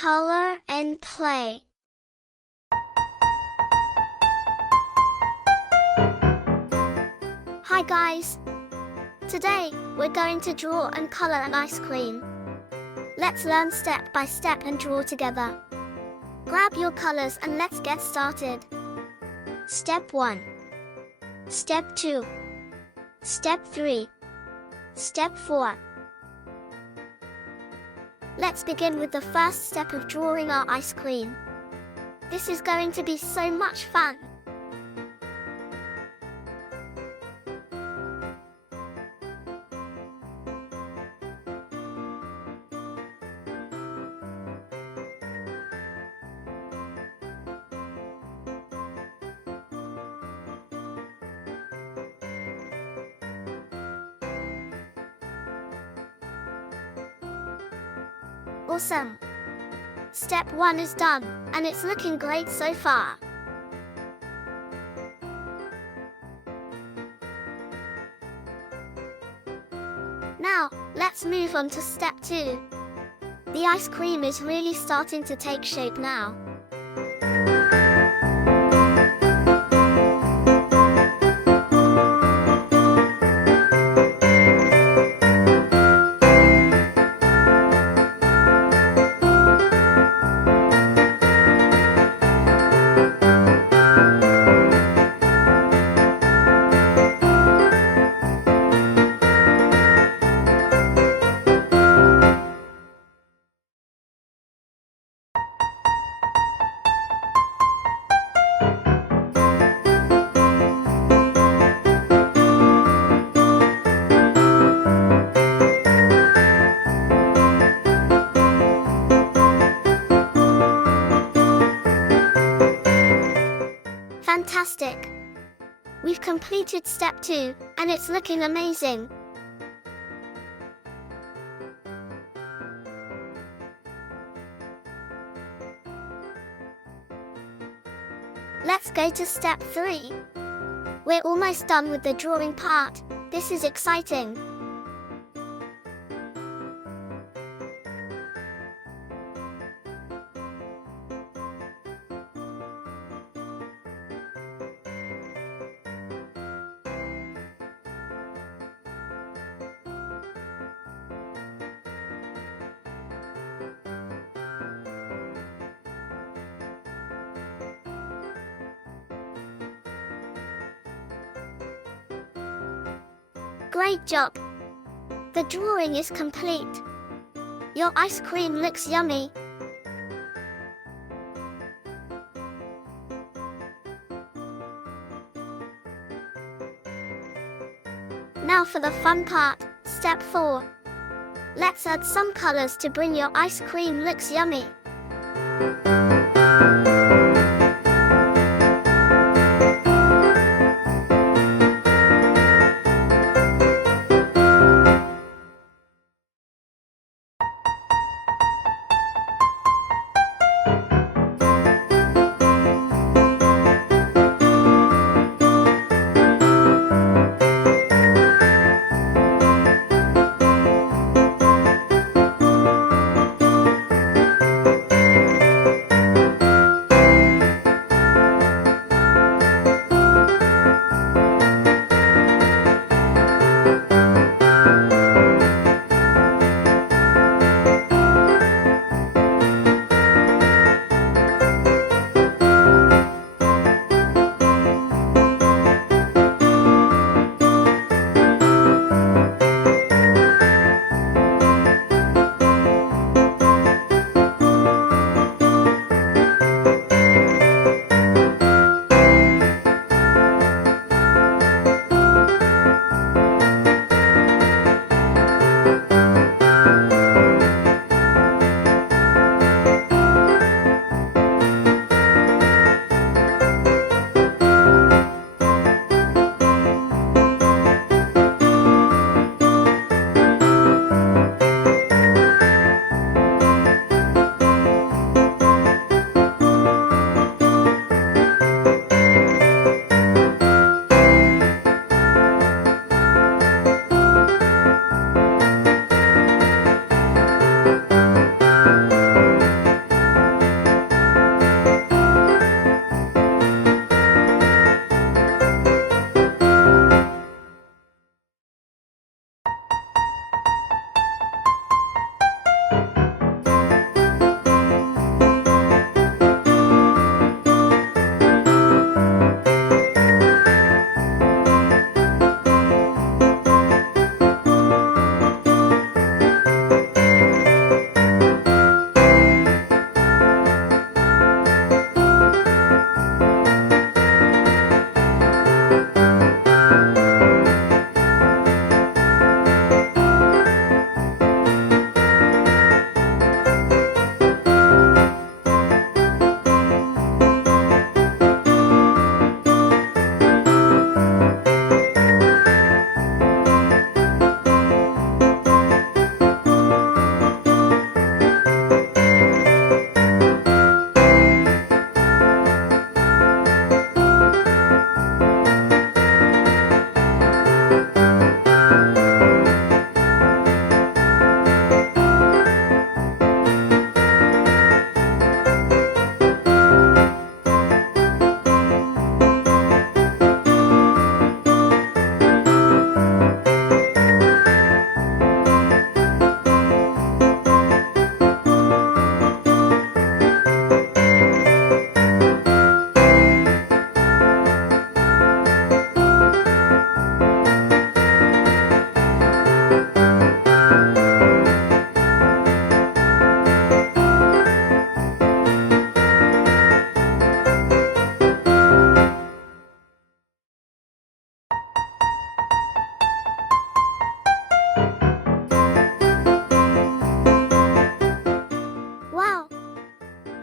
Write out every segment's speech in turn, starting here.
color and play. Hi guys! Today, we're going to draw and color an ice cream. Let's learn step by step and draw together. Grab your colors and let's get started. Step 1. Step 2. Step 3. Step 4. Let's begin with the first step of drawing our ice cream. This is going to be so much fun. Awesome! Step 1 is done, and it's looking great so far. Now, let's move on to step 2. The ice cream is really starting to take shape now. Fantastic! We've completed step 2, and it's looking amazing. Let's go to step 3. We're almost done with the drawing part. This is exciting. Great job! The drawing is complete. Your ice cream looks yummy. Now for the fun part, step 4. Let's add some colors to bring your ice cream looks yummy.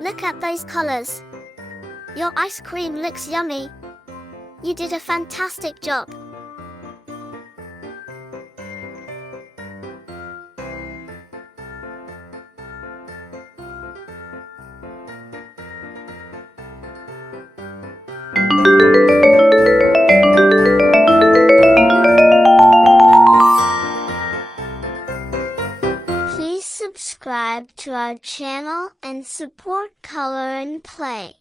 Look at those colors. Your ice cream looks yummy. You did a fantastic job. Please subscribe to our channel and support Color and Play.